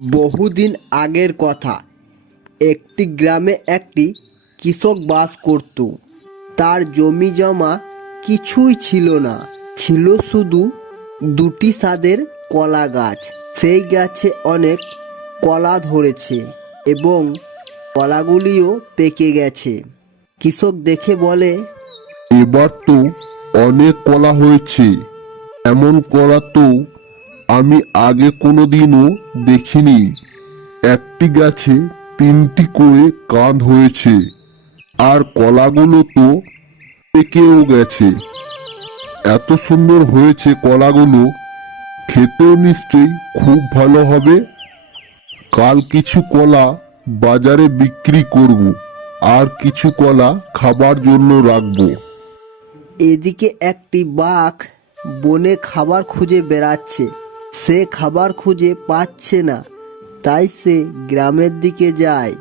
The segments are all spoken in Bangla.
বহুদিন আগের কথা। একটি গ্রামে একটি কৃষক বাস করত। তার জমি জমা কিছুই ছিল না, ছিল শুধু দুটি স্বাদের কলা গাছ। সেই গাছে অনেক কলা ধরেছে এবং কলাগুলিও পেকে গেছে। কৃষক দেখে বলে, এবার তো অনেক কলা হয়েছে। এমন কলা তো আমি আগে কোনোদিনও দেখিনি। একটি গাছে 3টি করে কাঁধ হয়েছে, আর কলাগুলো তো পেকেও গেছে। এত সুন্দর হয়েছে কলাগুলো, খেতেও নিশ্চয়ই খুব ভালো হবে। কাল কিছু কলা বাজারে বিক্রি করব, আর কিছু কলা খাবার জন্য রাখবো। এদিকে একটি বাঘ বনে খাবার খুঁজে বেড়াচ্ছে। সে খাবার খুঁজে পাচ্ছে না, তাই সে গ্রামের দিকে যায়।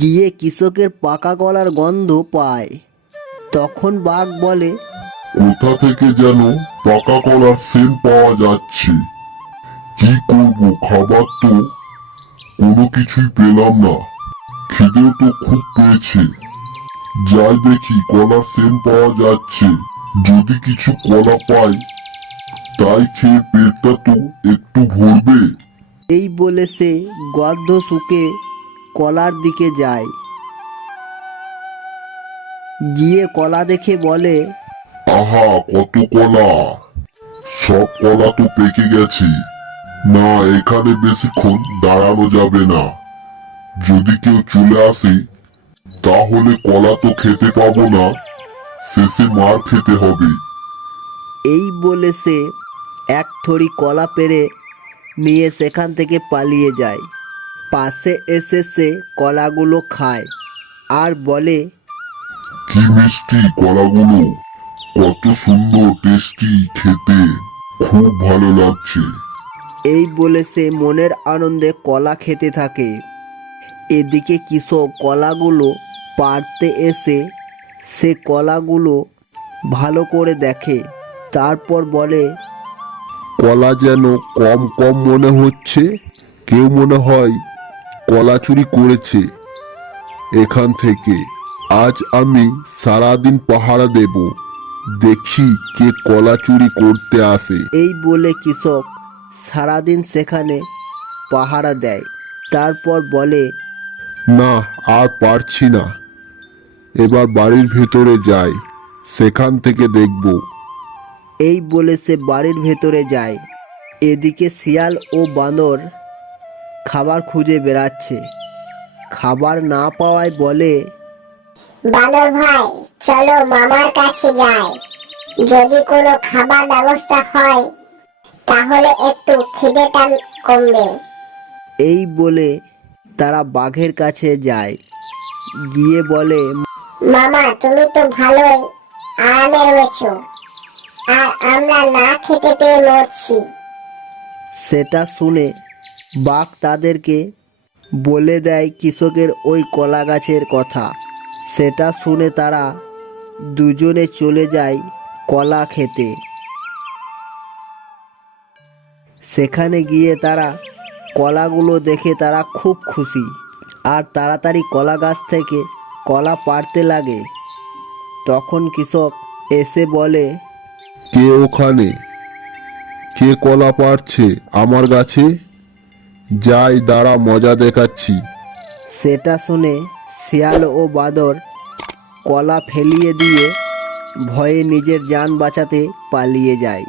গিয়ে কৃষকের পাকা কলার গন্ধ পায়। তখন বাঘ বলে, কোথা থেকে যেন পাকা কলার সেন্ট পাওয়া যাচ্ছে। কি করব, খাবার তো কোনো কিছুই পেলাম না। খিদেও তো খুব পেয়েছে। যাই দেখি, কলার সেন্ট পাওয়া যাচ্ছে। যদি কিছু কলা পাই, তাই খেয়ে পেটটা তো একটু ভরবে। এই বলে সে গর্ধ শুকে কলার দিকে যায়। গিয়ে কলা দেখে বলে, আহা, কত কলা! সব কলা তো পেকে গেছে। না, এখানে বেশিক্ষণ দাঁড়ানো যাবে না। যদি কেউ চলে আসে, তাহলে কলা তো খেতে পাবো না, শেষে মার খেতে হবে। এই বলে সে এক থড়ি কলা পেড়ে নিয়ে সেখান থেকে পালিয়ে যায়। পাশে এসে সে কলাগুলো খায় আর বলে, কি মিষ্টি কলাগুলো! কত সুন্দর টেস্টি খেতে, খুব ভালো লাগছে। এই বলে সে মনের আনন্দে কলা খেতে থাকে। এদিকে কৃষক কলাগুলো পাড়তে এসে সে কলাগুলো ভালো করে দেখে। তারপর বলে, কলা যেন কম কম মনে হচ্ছে। কেউ মনে হয় কলা চুরি করেছে এখান থেকে। আজ আমি সারাদিন পাহারা দেব, দেখি কে কলা চুরি করতে আসে। এই বলে কৃষক সারাদিন সেখানে পাহারা দেয়। তারপর বলে, না, আর পারছি না। এবার বাড়ির ভেতরে যাই, সেখান থেকে দেখব। এই বলে সে বাড়ির ভেতরে যায়। এদিকে শিয়াল ও বাঁদর খাবার খুঁজে বেড়াচ্ছে। খাবার না পাওয়ায় বলে, বানর ভাই, চলো মামার কাছে যাই। যদি কোনো খাবার ব্যবস্থা হয়, তাহলে একটু খিদেটা কমবে। এই বলে তারা বাঘের কাছে যায়। গিয়ে বলে, মামা, তুমি তো ভালোই আরামে রয়েছো, আর আমরা না খেতে পেয়ে মরছি। সেটা শুনে বাঘ তাদেরকে বলে দেয় কৃষকের ওই কলা গাছের কথা। সেটা শুনে তারা দুজনে চলে যায় কলা খেতে। সেখানে গিয়ে তারা কলাগুলো দেখে তারা খুব খুশি, আর তাড়াতাড়ি কলা গাছ থেকে কলা পাড়তে লাগে। তখন কৃষক এসে বলে, কে ওখানে? কে কলা পাড়ছে আমার গাছে? যাই, দাঁড়া, মজা দেখাচ্ছি। সেটা শুনে শিয়াল ও বাঁদর কলা ফেলিয়ে দিয়ে ভয়ে নিজের জান বাঁচাতে পালিয়ে যায়।